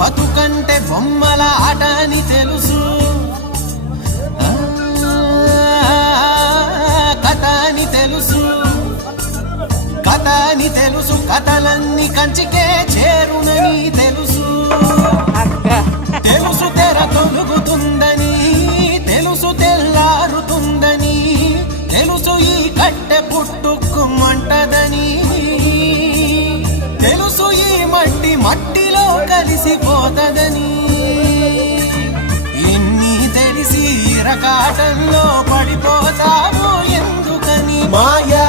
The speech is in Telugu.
బతుకంటే బొమ్మల ఆట అని తెలుసు, కథ అని తెలుసు, కథ అని తెలుసు, కథలన్నీ కంచికే చేరునని తెలుసు, తెలుసు తెర తొలుగుతుందని, తెలుసు తెల్లారుతుందని, తెలుసు ఈ కట్టె పుట్టుకుమంటదని, తెలుసు ఈ మట్టి మట్టిలో కలిసిపోతదని, ఎన్ని తెలిసి రకాటంలో పడిపోతావు ఎందుకని మాయా